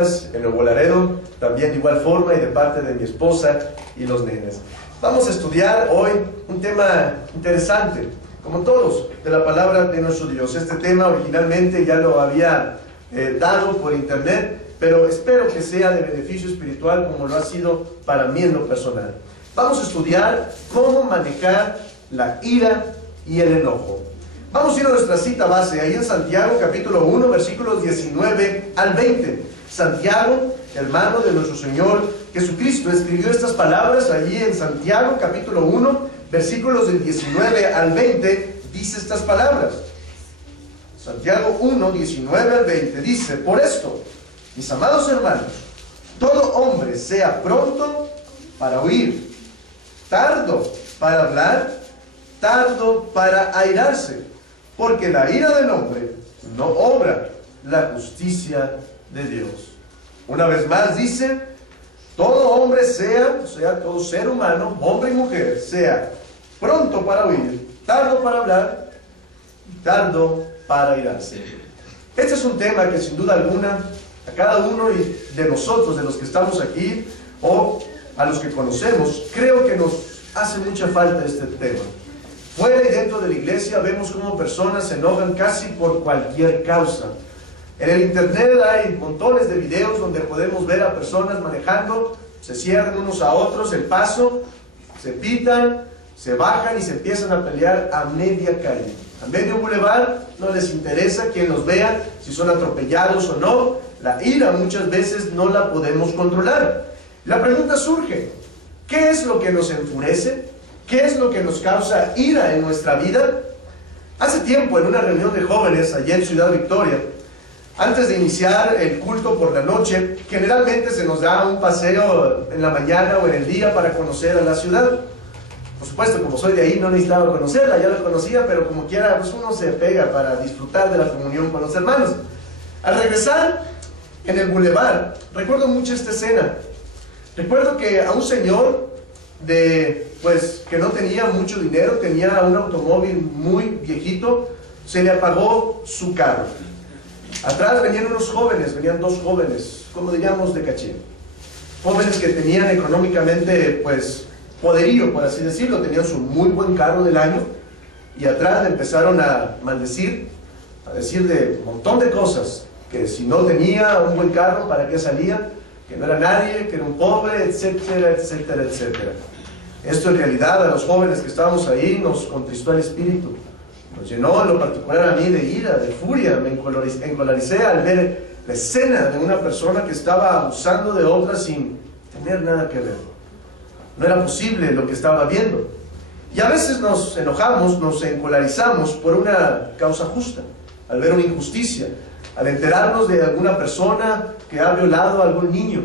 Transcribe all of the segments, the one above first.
en Nuevo Laredo, también de igual forma, y de parte de mi esposa y los nenes. Vamos a estudiar hoy un tema interesante, como todos, de la palabra de nuestro Dios. Este tema originalmente ya lo había dado por internet, pero espero que sea de beneficio espiritual como lo ha sido para mí en lo personal. Vamos a estudiar cómo manejar la ira y el enojo. Vamos a ir a nuestra cita base, ahí en Santiago capítulo 1, versículos 19 al 20. Santiago, hermano de nuestro Señor Jesucristo, escribió estas palabras allí en Santiago capítulo 1, versículos del 19 al 20, dice estas palabras. Santiago 1, 19 al 20, dice: por esto, mis amados hermanos, todo hombre sea pronto para oír, tardo para hablar, tardo para airarse, porque la ira del hombre no obra la justicia de Dios. Una vez más dice: todo hombre sea, o sea, todo ser humano, hombre y mujer, sea pronto para oír, tardo para hablar, tardo para airarse. Este es un tema que sin duda alguna a cada uno de nosotros, de los que estamos aquí, o a los que conocemos, creo que nos hace mucha falta este tema. Fuera y dentro de la iglesia vemos cómo personas se enojan casi por cualquier causa. En el internet hay montones de videos donde podemos ver a personas manejando, se cierran unos a otros el paso, se pitan, se bajan y se empiezan a pelear a media calle. A medio bulevar, no les interesa quién los vea, si son atropellados o no. La ira muchas veces no la podemos controlar. La pregunta surge: ¿qué es lo que nos enfurece? ¿Qué es lo que nos causa ira en nuestra vida? Hace tiempo, en una reunión de jóvenes allá en Ciudad Victoria, antes de iniciar el culto por la noche, generalmente se nos da un paseo en la mañana o en el día para conocer a la ciudad. Por supuesto, como soy de ahí, no necesitaba conocerla, ya la conocía, pero como quiera, pues uno se pega para disfrutar de la comunión con los hermanos. Al regresar en el bulevar, recuerdo mucho esta escena. Recuerdo que a un señor que no tenía mucho dinero, tenía un automóvil muy viejito, se le apagó su carro. Atrás venían unos jóvenes, venían dos jóvenes, como diríamos, de caché. Jóvenes que tenían económicamente, poderío, por así decirlo, tenían su muy buen carro del año, y atrás le empezaron a maldecir, a decir de un montón de cosas, que si no tenía un buen carro, ¿para qué salía? Que no era nadie, que era un pobre, etcétera, etcétera, etcétera. Esto en realidad a los jóvenes que estábamos ahí nos contristó el espíritu, nos llenó en lo particular a mí de ira, de furia. Me encolaricé al ver la escena de una persona que estaba abusando de otra sin tener nada que ver. No era posible lo que estaba viendo. Y a veces nos enojamos, nos encolarizamos por una causa justa, al ver una injusticia, al enterarnos de alguna persona que ha violado a algún niño.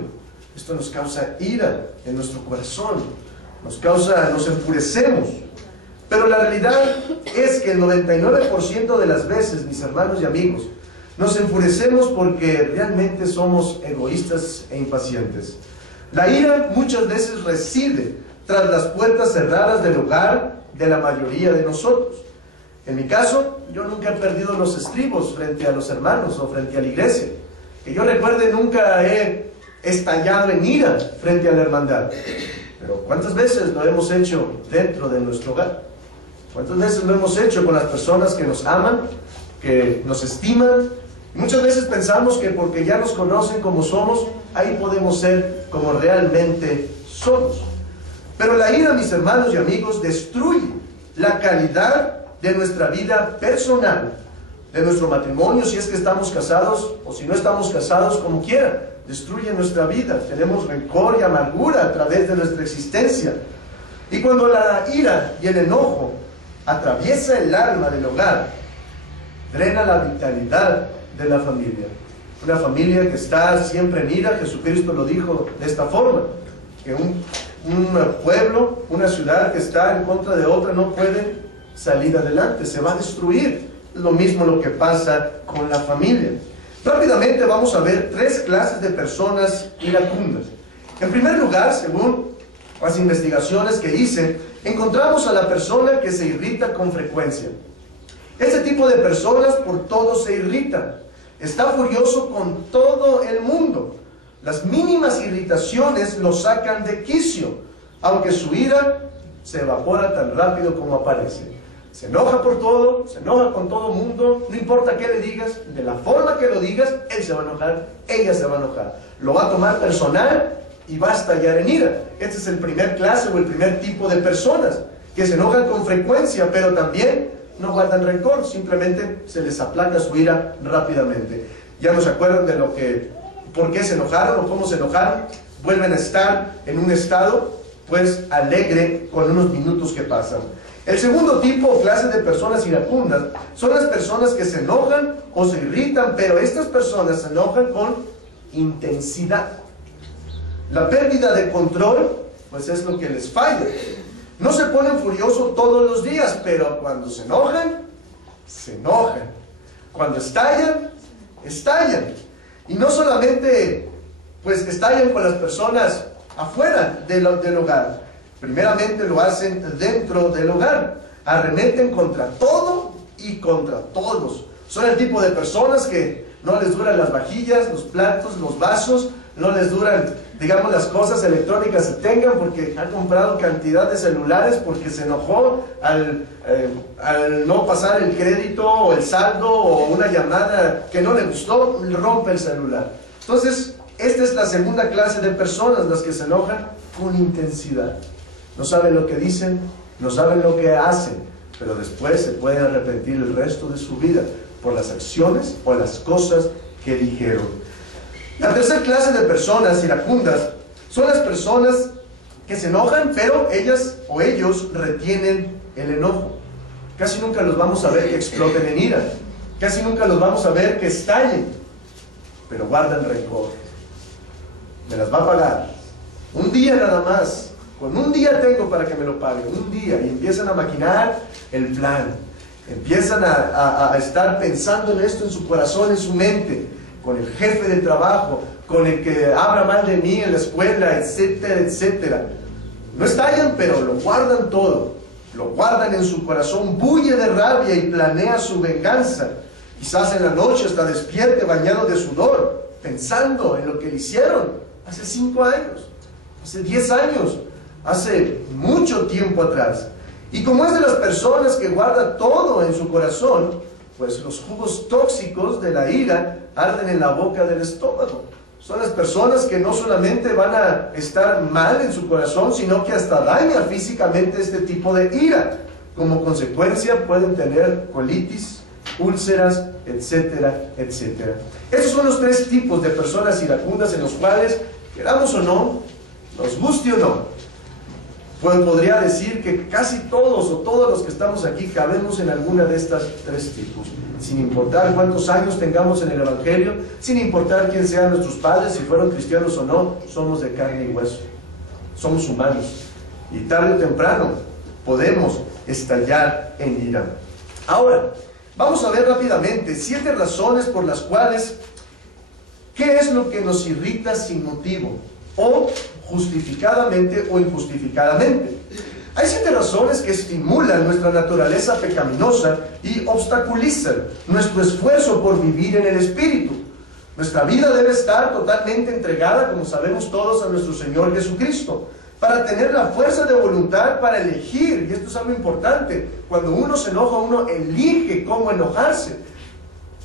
Esto nos causa ira en nuestro corazón, nos enfurecemos. Pero la realidad es que el 99% de las veces, mis hermanos y amigos, nos enfurecemos porque realmente somos egoístas e impacientes. La ira muchas veces reside tras las puertas cerradas del hogar de la mayoría de nosotros. En mi caso, yo nunca he perdido los estribos frente a los hermanos o frente a la iglesia. Que yo recuerde, nunca he estallado en ira frente a la hermandad. Pero ¿cuántas veces lo hemos hecho dentro de nuestro hogar? ¿Cuántas veces lo hemos hecho con las personas que nos aman, que nos estiman? Y muchas veces pensamos que porque ya nos conocen como somos, ahí podemos ser como realmente somos. Pero la ira, mis hermanos y amigos, destruye la calidad de nuestra vida personal, de nuestro matrimonio, si es que estamos casados, o si no estamos casados, como quiera. Destruye nuestra vida. Tenemos rencor y amargura a través de nuestra existencia. Y cuando la ira y el enojo atraviesa el alma del hogar, drena la vitalidad de la familia. Una familia que está siempre en ira, Jesucristo lo dijo de esta forma, que un pueblo, una ciudad que está en contra de otra no puede salir adelante, se va a destruir. Es lo mismo lo que pasa con la familia. Rápidamente vamos a ver tres clases de personas iracundas. En primer lugar, según las investigaciones que hice, encontramos a la persona que se irrita con frecuencia. Este tipo de personas por todo se irrita. Está furioso con todo el mundo. Las mínimas irritaciones lo sacan de quicio, aunque su ira se evapora tan rápido como aparece. Se enoja por todo, se enoja con todo el mundo, no importa qué le digas, de la forma que lo digas, él se va a enojar, ella se va a enojar. Lo va a tomar personal y va a estallar en ira. Este es el primer clase o el primer tipo de personas que se enojan con frecuencia, pero también no guardan rencor, simplemente se les aplaca su ira rápidamente. Ya no se acuerdan de por qué se enojaron o cómo se enojaron, vuelven a estar en un estado pues alegre con unos minutos que pasan. El segundo tipo o clase de personas iracundas son las personas que se enojan o se irritan, pero estas personas se enojan con intensidad. La pérdida de control pues es lo que les falla. No se ponen furiosos todos los días, pero cuando se enojan, se enojan. Cuando estallan, estallan. Y no solamente pues estallan con las personas afuera del hogar. Primeramente lo hacen dentro del hogar. Arremeten contra todo y contra todos. Son el tipo de personas que no les duran las vajillas, los platos, los vasos, no les duran, digamos, las cosas electrónicas que tengan, porque ha comprado cantidad de celulares porque se enojó al no pasar el crédito o el saldo o una llamada que no le gustó, rompe el celular. Entonces, esta es la segunda clase de personas, las que se enojan con intensidad. No saben lo que dicen, no saben lo que hacen, pero después se pueden arrepentir el resto de su vida por las acciones o las cosas que dijeron. La tercera clase de personas iracundas son las personas que se enojan, pero ellas o ellos retienen el enojo. Casi nunca los vamos a ver que exploten en ira, casi nunca los vamos a ver que estallen, pero guardan rencor. Me las va a pagar un día nada más, con un día tengo para que me lo paguen, un día, y empiezan a maquinar el plan, empiezan a estar pensando en esto en su corazón, en su mente, con el jefe de trabajo, con el que habla mal de mí en la escuela, etcétera, etcétera. No estallan, pero lo guardan todo, lo guardan en su corazón, bulle de rabia y planea su venganza. Quizás en la noche hasta despierte bañado de sudor, pensando en lo que le hicieron hace 5 años, hace 10 años, hace mucho tiempo atrás. Y como es de las personas que guarda todo en su corazón, pues los jugos tóxicos de la ira arden en la boca del estómago. Son las personas que no solamente van a estar mal en su corazón, sino que hasta daña físicamente este tipo de ira. Como consecuencia pueden tener colitis, úlceras, etcétera, etcétera. Esos son los 3 tipos de personas iracundas en los cuales, queramos o no, nos guste o no, pues podría decir que casi todos o todos los que estamos aquí cabemos en alguna de estas 3 tipos, sin importar cuántos años tengamos en el Evangelio, sin importar quién sean nuestros padres, si fueron cristianos o no, somos de carne y hueso, somos humanos, y tarde o temprano podemos estallar en ira. Ahora, vamos a ver rápidamente 7 razones por las cuales, ¿qué es lo que nos irrita sin motivo? O justificadamente o injustificadamente. Hay 7 razones que estimulan nuestra naturaleza pecaminosa y obstaculizan nuestro esfuerzo por vivir en el Espíritu. Nuestra vida debe estar totalmente entregada, como sabemos todos, a nuestro Señor Jesucristo, para tener la fuerza de voluntad para elegir, y esto es algo importante. Cuando uno se enoja, uno elige cómo enojarse.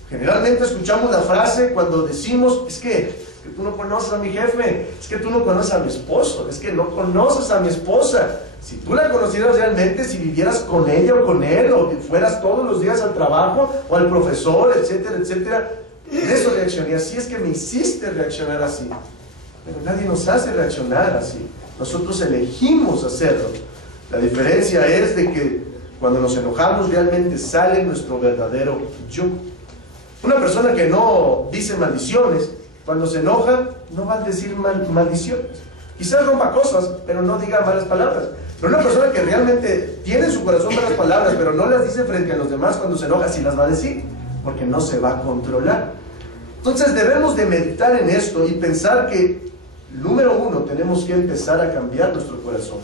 Generalmente escuchamos la frase cuando decimos, es que tú no conoces a mi jefe, es que tú no conoces a mi esposo, es que no conoces a mi esposa. Si tú la conocieras realmente, si vivieras con ella o con él, o fueras todos los días al trabajo o al profesor, etcétera, etcétera, en eso reaccionarías. Si es que me hiciste reaccionar así. Pero nadie nos hace reaccionar así, nosotros elegimos hacerlo. La diferencia es de que cuando nos enojamos realmente sale nuestro verdadero yo. Una persona que no dice maldiciones, cuando se enoja, no va a decir maldiciones. Quizás rompa cosas, pero no diga malas palabras. Pero una persona que realmente tiene en su corazón malas palabras, pero no las dice frente a los demás, cuando se enoja, sí las va a decir, porque no se va a controlar. Entonces debemos de meditar en esto y pensar que, número 1, tenemos que empezar a cambiar nuestro corazón.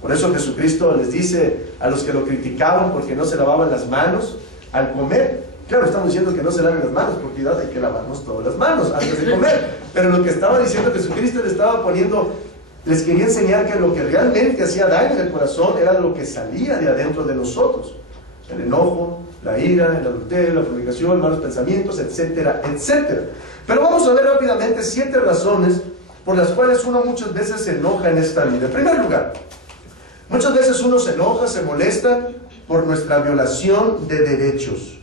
Por eso Jesucristo les dice a los que lo criticaban porque no se lavaban las manos al comer. Claro, estamos diciendo que no se laven las manos, porque hay que lavarnos todas las manos antes de comer. Pero lo que estaba diciendo Jesucristo le estaba poniendo, les quería enseñar que lo que realmente hacía daño en el corazón era lo que salía de adentro de nosotros. El enojo, la ira, el adulterio, la fornicación, malos pensamientos, etcétera, etcétera. Pero vamos a ver rápidamente 7 razones por las cuales uno muchas veces se enoja en esta vida. En primer lugar, muchas veces uno se enoja, se molesta por nuestra violación de derechos.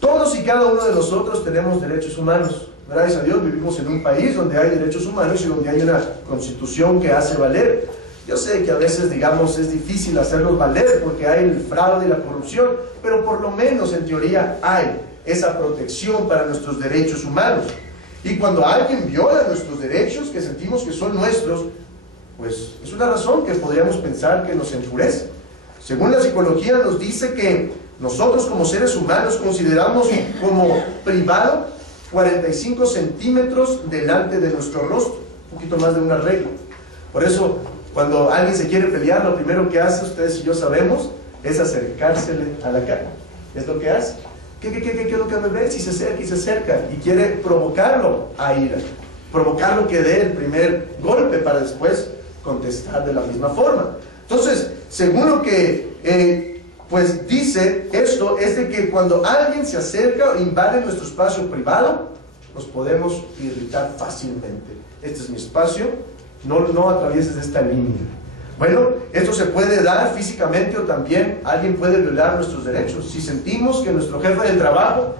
Todos y cada uno de nosotros tenemos derechos humanos. Gracias a Dios vivimos en un país donde hay derechos humanos y donde hay una constitución que hace valer. Yo sé que a veces, digamos, es difícil hacerlos valer porque hay el fraude y la corrupción, pero por lo menos en teoría hay esa protección para nuestros derechos humanos. Y cuando alguien viola nuestros derechos, que sentimos que son nuestros, pues es una razón que podríamos pensar que nos enfurece. Según la psicología nos dice que nosotros como seres humanos consideramos como privado 45 centímetros delante de nuestro rostro, un poquito más de una regla. Por eso, cuando alguien se quiere pelear, lo primero que hace, ustedes y yo sabemos, es acercársele a la cara. Es lo que hace. ¿Qué es lo que me ve? Si se acerca y se acerca y quiere provocarlo a ira, provocarlo que dé el primer golpe para después contestar de la misma forma. Entonces, según lo que pues dice esto, es de que cuando alguien se acerca o invade nuestro espacio privado, nos podemos irritar fácilmente. Este es mi espacio, no atravieses esta línea. Bueno, esto se puede dar físicamente o también alguien puede violar nuestros derechos. Si sentimos que nuestro jefe del trabajo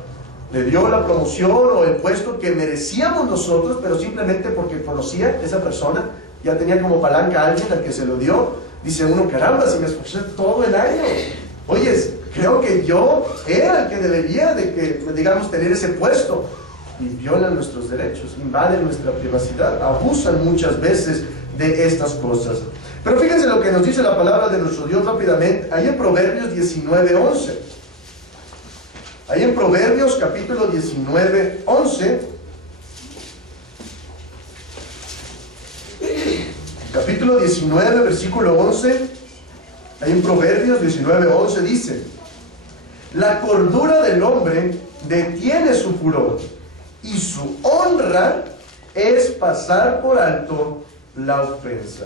le dio la promoción o el puesto que merecíamos nosotros, pero simplemente porque conocía a esa persona, ya tenía como palanca a alguien al que se lo dio, dice uno, caramba, si me esforcé todo el año, oyes, creo que yo era el que debería de que, digamos, tener ese puesto. Y violan nuestros derechos, invaden nuestra privacidad, abusan muchas veces de estas cosas. Pero fíjense lo que nos dice la palabra de nuestro Dios rápidamente, ahí en Proverbios 19:11. Ahí en Proverbios capítulo 19:11. Capítulo 19, versículo 11. Ahí en Proverbios 19:11 dice: la cordura del hombre detiene su furor, y su honra es pasar por alto la ofensa.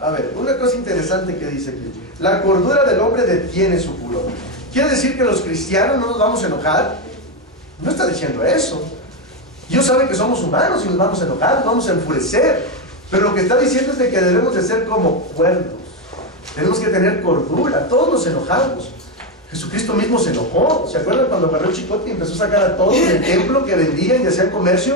A ver, una cosa interesante que dice aquí: la cordura del hombre detiene su furor. ¿Quiere decir que los cristianos no nos vamos a enojar? No está diciendo eso. Dios sabe que somos humanos y nos vamos a enojar, nos vamos a enfurecer. Pero lo que está diciendo es de que debemos de ser como cuerdos. Tenemos que tener cordura. Todos nos enojamos. Jesucristo mismo se enojó. ¿Se acuerdan cuando agarró el chicote y empezó a sacar a todos del templo que vendían y hacían comercio?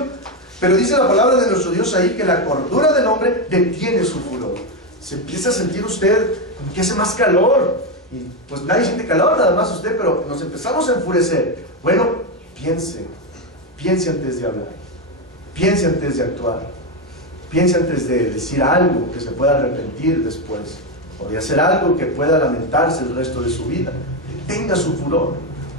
Pero dice la palabra de nuestro Dios ahí que la cordura del hombre detiene su furor. Se empieza a sentir usted que hace más calor. Y pues nadie siente calor, nada más usted, pero nos empezamos a enfurecer. Bueno, piense antes de hablar. Piense antes de actuar. Piense antes de decir algo que se pueda arrepentir después. O de hacer algo que pueda lamentarse el resto de su vida. Detenga su furor.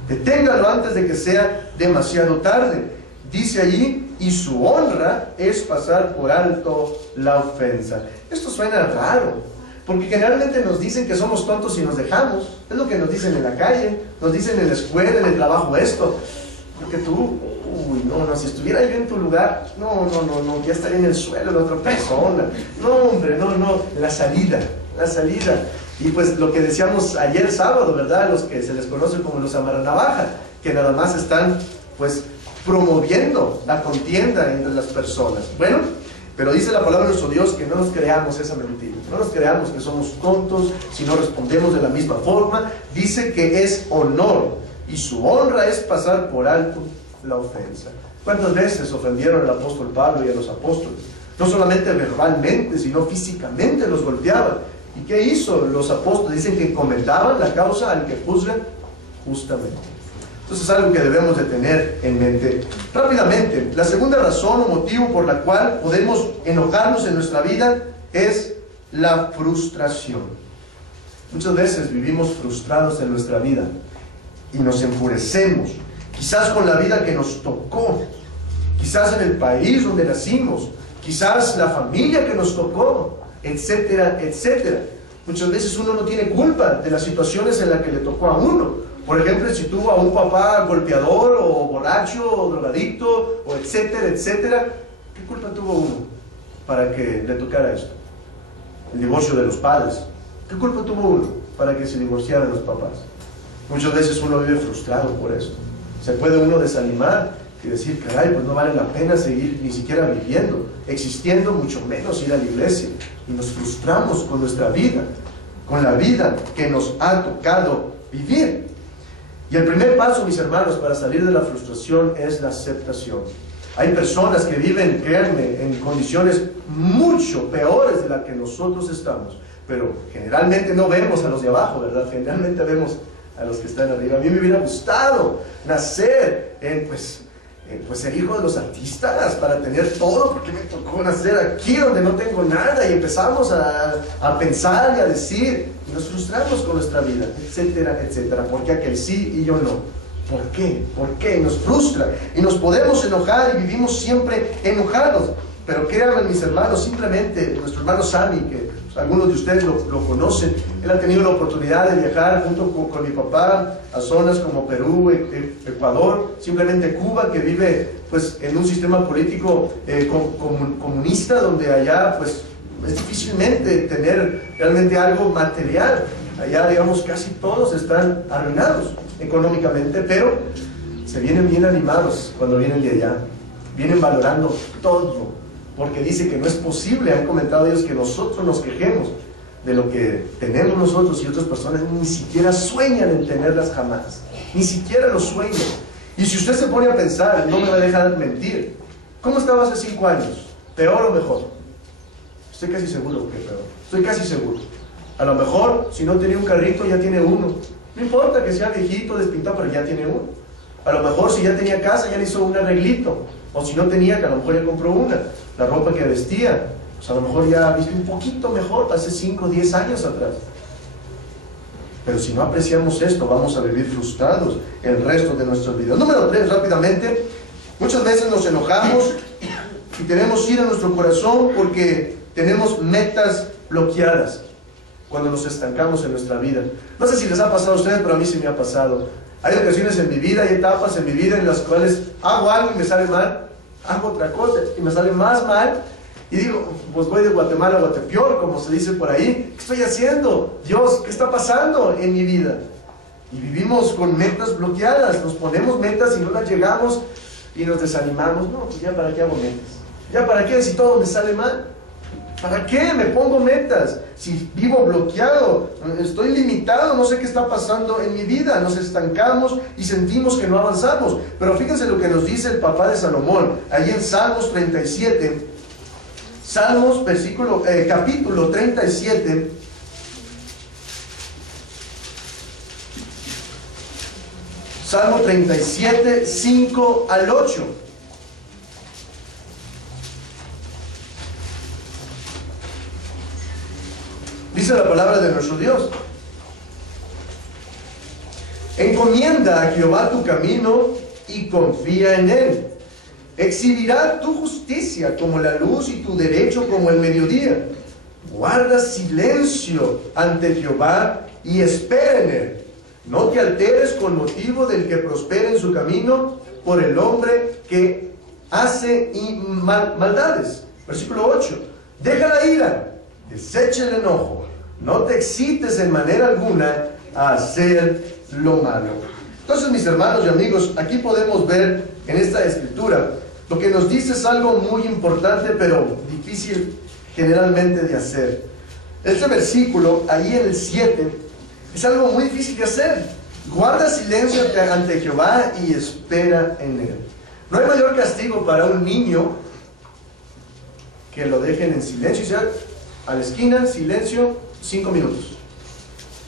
Deténgalo antes de que sea demasiado tarde. Dice allí, y su honra es pasar por alto la ofensa. Esto suena raro, porque generalmente nos dicen que somos tontos y nos dejamos. Es lo que nos dicen en la calle, nos dicen en la escuela, en el trabajo esto. Porque tú, no, si estuviera yo en tu lugar, no, ya estaría en el suelo la otra persona. No, hombre, no, la salida. Y pues lo que decíamos ayer sábado, ¿verdad? Los que se les conoce como los amarranavaja, que nada más están, pues, promoviendo la contienda entre las personas. Bueno, pero dice la palabra de nuestro Dios que no nos creamos esa mentira. No nos creamos que somos tontos si no respondemos de la misma forma. Dice que es honor y su honra es pasar por alto la ofensa. ¿Cuántas veces ofendieron al apóstol Pablo y a los apóstoles? No solamente verbalmente, sino físicamente los golpeaban. ¿Y qué hizo los apóstoles? Dicen que encomendaban la causa al que juzga justamente. Entonces es algo que debemos de tener en mente. Rápidamente, la segunda razón o motivo por la cual podemos enojarnos en nuestra vida es la frustración. Muchas veces vivimos frustrados en nuestra vida y nos enfurecemos, quizás con la vida que nos tocó, quizás en el país donde nacimos, quizás la familia que nos tocó, etcétera, etcétera. Muchas veces uno no tiene culpa de las situaciones en las que le tocó a uno. Por ejemplo, si tuvo a un papá golpeador o borracho o drogadicto o etcétera, etcétera, ¿qué culpa tuvo uno para que le tocara esto? El divorcio de los padres. ¿Qué culpa tuvo uno para que se divorciaran los papás? Muchas veces uno vive frustrado por esto. Se puede uno desanimar y decir, caray, pues no vale la pena seguir ni siquiera viviendo, existiendo, mucho menos ir a la iglesia. Y nos frustramos con nuestra vida, con la vida que nos ha tocado vivir. Y el primer paso, mis hermanos, para salir de la frustración es la aceptación. Hay personas que viven, créanme, en condiciones mucho peores de las que nosotros estamos, pero generalmente no vemos a los de abajo, ¿verdad? Generalmente vemos a los que están arriba. A mí me hubiera gustado nacer ser hijo de los artistas para tener todo, porque me tocó nacer aquí donde no tengo nada, y empezamos a pensar y a decir, y nos frustramos con nuestra vida, etcétera, etcétera. ¿Por qué aquel sí y yo no? ¿Por qué? ¿Por qué? Nos frustra y nos podemos enojar y vivimos siempre enojados. Pero créanme, mis hermanos, simplemente nuestro hermano Sammy, que algunos de ustedes lo conocen, él ha tenido la oportunidad de viajar junto con mi papá a zonas como Perú, Ecuador, simplemente Cuba, que vive pues en un sistema político comunista, donde allá pues es difícilmente tener realmente algo material. Allá, digamos, casi todos están arruinados económicamente, pero se vienen bien animados cuando vienen de allá, vienen valorando todo, porque dice que no es posible, han comentado ellos, que nosotros nos quejemos de lo que tenemos nosotros y otras personas ni siquiera sueñan en tenerlas jamás, ni siquiera lo sueñan. Y si usted se pone a pensar, no me va a dejar mentir, ¿cómo estaba hace 5 años? ¿Peor o mejor? Estoy casi seguro que peor, estoy casi seguro. A lo mejor, si no tenía un carrito, ya tiene uno. No importa que sea viejito, despintado, pero ya tiene uno. A lo mejor si ya tenía casa, ya le hizo un arreglito. O si no tenía, que a lo mejor ya compró una. La ropa que vestía, pues a lo mejor ya viste un poquito mejor hace 5 o 10 años atrás. Pero si no apreciamos esto, vamos a vivir frustrados el resto de nuestras vidas. Número 3, rápidamente. Muchas veces nos enojamos y tenemos ira en nuestro corazón porque tenemos metas bloqueadas cuando nos estancamos en nuestra vida. No sé si les ha pasado a ustedes, pero a mí sí me ha pasado. Hay ocasiones en mi vida, hay etapas en mi vida en las cuales hago algo y me sale mal, hago otra cosa y me sale más mal, y digo, pues voy de Guatemala a Guatepeor, como se dice por ahí. ¿Qué estoy haciendo? Dios, ¿qué está pasando en mi vida? Y vivimos con metas bloqueadas, nos ponemos metas y no las llegamos y nos desanimamos. No, pues ya para qué hago metas, ya para qué si todo me sale mal. ¿Para qué me pongo metas? Si vivo bloqueado, estoy limitado, no sé qué está pasando en mi vida. Nos estancamos y sentimos que no avanzamos. Pero fíjense lo que nos dice el papá de Salomón, allí en Salmos 37, capítulo 37, Salmo 37, 5 al 8. Dice la palabra de nuestro Dios: encomienda a Jehová tu camino y confía en Él. Exhibirá tu justicia como la luz y tu derecho como el mediodía. Guarda silencio ante Jehová y espera en Él. No te alteres con motivo del que prospera en su camino, por el hombre que hace maldades. Versículo 8. Deja la ira, desecha el enojo. No te excites en manera alguna a hacer lo malo. Entonces, mis hermanos y amigos, aquí podemos ver en esta escritura, lo que nos dice es algo muy importante, pero difícil generalmente de hacer. Este versículo, ahí en el 7, es algo muy difícil de hacer. Guarda silencio ante Jehová y espera en Él. No hay mayor castigo para un niño que lo dejen en silencio, y sea a la esquina, silencio, 5 minutos.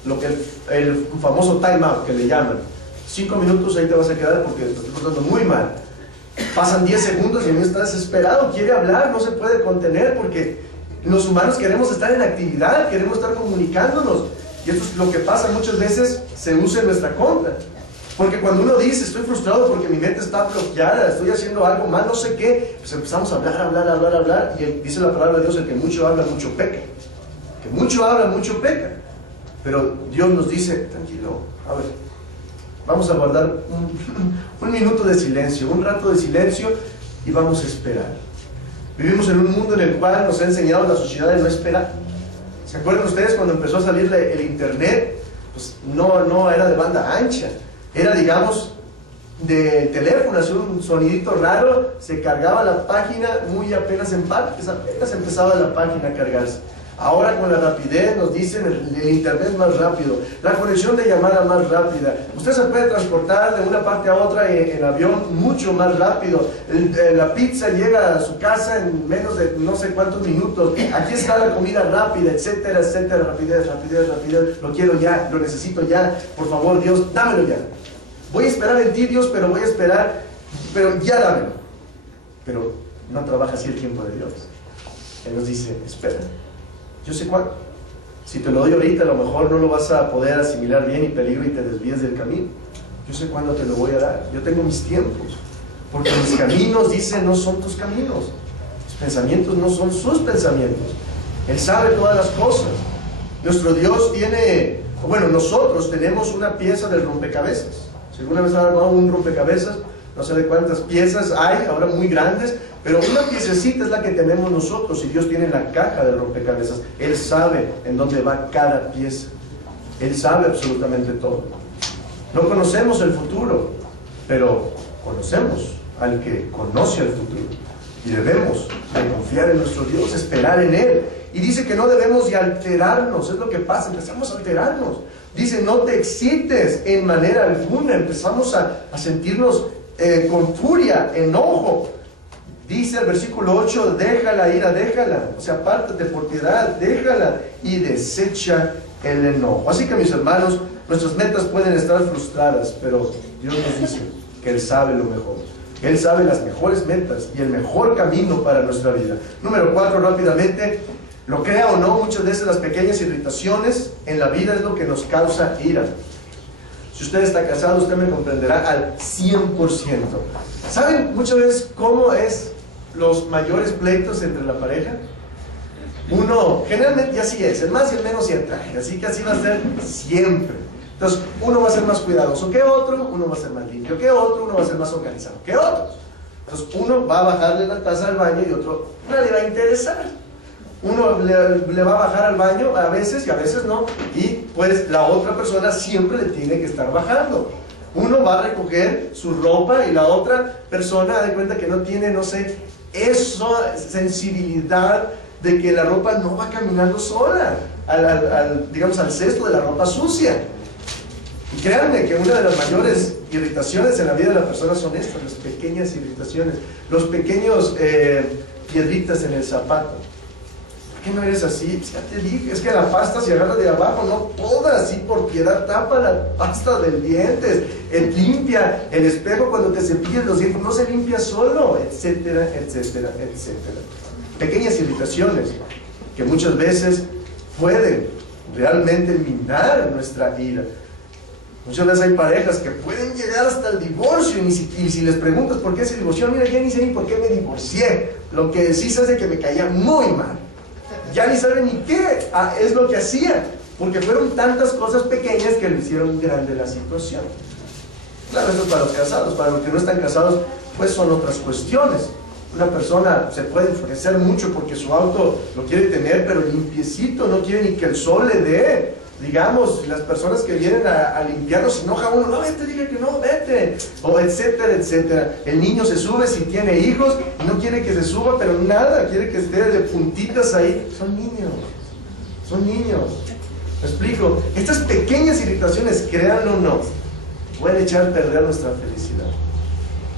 Lo que el famoso time out que le llaman. 5 minutos, ahí te vas a quedar porque te estás portando muy mal. Pasan 10 segundos y el niño está desesperado, quiere hablar, no se puede contener, porque los humanos queremos estar en actividad, queremos estar comunicándonos. Y esto es lo que pasa muchas veces, se usa en nuestra contra. Porque cuando uno dice, estoy frustrado porque mi mente está bloqueada, estoy haciendo algo mal, no sé qué, pues empezamos a hablar, y dice la palabra de Dios, el que mucho habla, mucho peca. Que mucho habla, mucho peca. Pero Dios nos dice, tranquilo, a ver, vamos a guardar un minuto de silencio, un rato de silencio, y vamos a esperar. Vivimos en un mundo en el cual nos ha enseñado la sociedad de no esperar. ¿Se acuerdan ustedes cuando empezó a salir el internet? Pues no era de banda ancha, era, digamos, de teléfono, hacía un sonidito raro, se cargaba la página muy apenas empezaba la página a cargarse. Ahora con la rapidez nos dicen el internet más rápido, la conexión de llamada más rápida. Usted se puede transportar de una parte a otra en avión mucho más rápido. La pizza llega a su casa en menos de no sé cuántos minutos. Aquí está la comida rápida, etcétera, etcétera. Rapidez, rapidez, rapidez. Lo quiero ya, lo necesito ya. Por favor, Dios, dámelo ya. Voy a esperar en ti, Dios, pero voy a esperar, pero ya dámelo. Pero no trabaja así el tiempo de Dios. Él nos dice, espera. Yo sé cuándo. Si te lo doy ahorita, a lo mejor no lo vas a poder asimilar bien y peligro y te desvíes del camino. Yo sé cuándo te lo voy a dar. Yo tengo mis tiempos. Porque mis caminos, dice, no son tus caminos. Mis pensamientos no son sus pensamientos. Él sabe todas las cosas. Nuestro Dios tiene, bueno, nosotros tenemos una pieza del rompecabezas. Si alguna vez han armado un rompecabezas, no sé de cuántas piezas hay, ahora muy grandes, pero una piececita es la que tenemos nosotros, y Dios tiene la caja del rompecabezas. Él sabe en dónde va cada pieza. Él sabe absolutamente todo. No conocemos el futuro, pero conocemos al que conoce el futuro. Y debemos de confiar en nuestro Dios, esperar en Él. Y dice que no debemos de alterarnos, es lo que pasa, empezamos a alterarnos. Dice, no te excites en manera alguna, empezamos a sentirnos con furia, enojo. Dice el versículo 8, deja la ira, déjala, o sea, apártate por piedad, déjala y desecha el enojo. Así que, mis hermanos, nuestras metas pueden estar frustradas, pero Dios nos dice que Él sabe lo mejor. Él sabe las mejores metas y el mejor camino para nuestra vida. Número 4, rápidamente, lo crea o no, muchas veces las pequeñas irritaciones en la vida es lo que nos causa ira. Si usted está casado, usted me comprenderá al 100%. ¿Saben muchas veces cómo es los mayores pleitos entre la pareja? Uno, generalmente así es, el más y el menos y el traje, así que así va a ser siempre. Entonces, uno va a ser más cuidadoso que otro, uno va a ser más limpio que otro, uno va a ser más organizado que otro. Entonces, uno va a bajarle la taza al baño y otro no le va a interesar. Uno le va a bajar al baño a veces y a veces no, y pues la otra persona siempre le tiene que estar bajando. Uno va a recoger su ropa y la otra persona da cuenta que no tiene, no sé, esa sensibilidad de que la ropa no va caminando sola digamos, al cesto de la ropa sucia. Y créanme que una de las mayores irritaciones en la vida de la persona son estas, las pequeñas irritaciones, los pequeños piedritas en el zapato. ¿Por qué no eres así? Pues ya te dije, es que la pasta se agarra de abajo, no toda, así por piedad, tapa la pasta de dientes, limpia el espejo cuando te cepillas los dientes, no se limpia solo, etcétera, etcétera, etcétera. Pequeñas irritaciones que muchas veces pueden realmente minar nuestra ira. Muchas veces hay parejas que pueden llegar hasta el divorcio y si les preguntas por qué se divorció, mira, ya ni sé ni por qué me divorcié. Lo que sí sé es de que me caía muy mal. Ya ni sabe ni qué es lo que hacía, porque fueron tantas cosas pequeñas que le hicieron grande la situación. Claro, esto es para los casados. Para los que no están casados, pues son otras cuestiones. Una persona se puede enfurecer mucho porque su auto lo quiere tener, pero limpiecito, no quiere ni que el sol le dé. Digamos, las personas que vienen a limpiarlo se enoja uno, no, vete, diga que no, vete, o etcétera, etcétera. El niño se sube si tiene hijos, y no quiere que se suba, pero nada, quiere que esté de puntitas ahí. Son niños, son niños. ¿Me explico? Estas pequeñas irritaciones, créanlo o no, pueden echar a perder nuestra felicidad.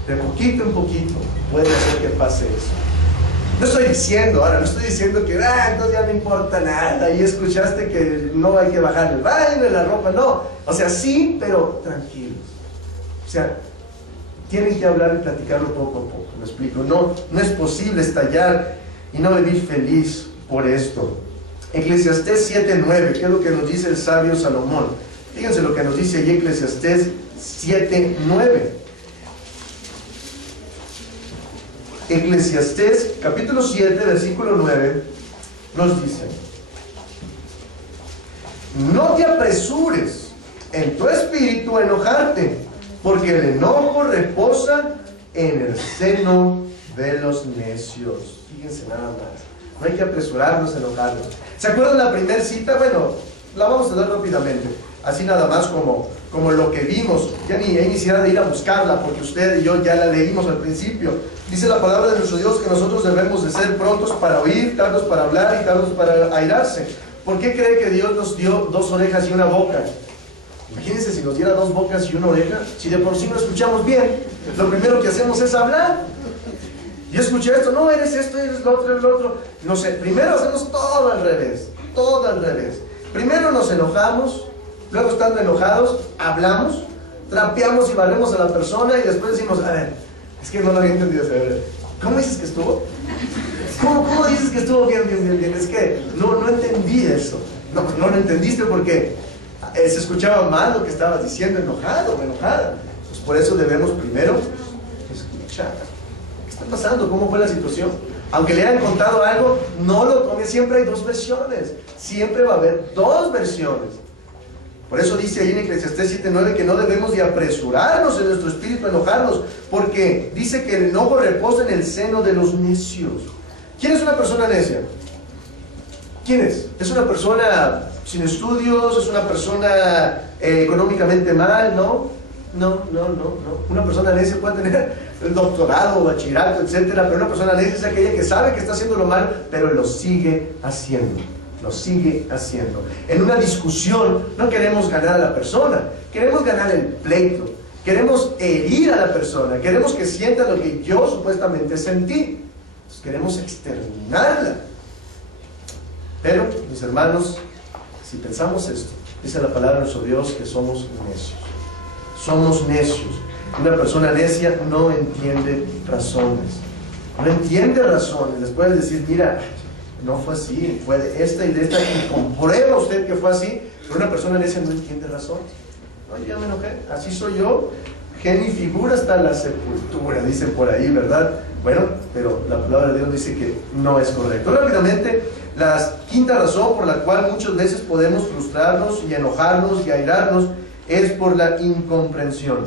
De poquito en poquito puede hacer que pase eso. No estoy diciendo, ahora no estoy diciendo que entonces ya no importa nada y escuchaste que no hay que bajar el baño, la ropa, no. O sea, sí, pero tranquilos. O sea, tienen que hablar y platicarlo poco a poco, ¿me explico? No es posible estallar y no vivir feliz por esto. Eclesiastés 7:9, ¿qué es lo que nos dice el sabio Salomón? Fíjense lo que nos dice allí Eclesiastés 7:9. Eclesiastés capítulo 7 versículo 9 nos dice: no te apresures en tu espíritu a enojarte, porque el enojo reposa en el seno de los necios. Fíjense nada más. No hay que apresurarnos a enojarnos. ¿Se acuerdan la primera cita? Bueno, la vamos a dar rápidamente. Así nada más como lo que vimos. Ya ni hay necesidad de ir a buscarla, porque usted y yo ya la leímos al principio. Dice la palabra de nuestro Dios que nosotros debemos de ser prontos para oír, tardos para hablar y tardos para airarse. ¿Por qué cree que Dios nos dio 2 orejas y una boca? Imagínense si nos diera 2 bocas y una oreja. Si de por sí no escuchamos bien, lo primero que hacemos es hablar. Yo escuché esto, no, eres esto, eres lo otro, eres lo otro. No sé, primero hacemos todo al revés. Todo al revés. Primero nos enojamos, luego estando enojados, hablamos, trapeamos y barremos a la persona y después decimos, a ver, es que no lo había entendido. ¿Cómo dices que estuvo? ¿Cómo dices que estuvo bien? Es que no entendí eso. No lo entendiste porque se escuchaba mal lo que estabas diciendo, enojado o enojada. Pues por eso debemos primero escuchar. ¿Qué está pasando? ¿Cómo fue la situación? Aunque le hayan contado algo, no lo tome. Siempre hay 2 versiones. Siempre va a haber 2 versiones. Por eso dice ahí en Eclesiastés 7:9 que no debemos de apresurarnos en nuestro espíritu a enojarnos, porque dice que el enojo reposa en el seno de los necios. ¿Quién es una persona necia? ¿Quién es? ¿Es una persona sin estudios? ¿Es una persona económicamente mal? No. Una persona necia puede tener el doctorado, bachillerato, etcétera, pero una persona necia es aquella que sabe que está haciendo lo mal, pero lo sigue haciendo. Lo sigue haciendo. En una discusión no queremos ganar a la persona, queremos ganar el pleito, queremos herir a la persona, queremos que sienta lo que yo supuestamente sentí. Entonces queremos exterminarla. Pero, mis hermanos, si pensamos esto, dice la palabra de nuestro Dios que somos necios. Somos necios. Una persona necia no entiende razones. No entiende razones. Les puedes decir, mira, no fue así, fue de esta y de esta, y comprueba usted que fue así, pero una persona necia no entiende razones. No, ya me enojé, así soy yo, gen y figura hasta la sepultura, dicen por ahí, ¿verdad? Bueno, pero la palabra de Dios dice que no es correcto. Rápidamente, la quinta razón por la cual muchas veces podemos frustrarnos y enojarnos y airarnos es por la incomprensión.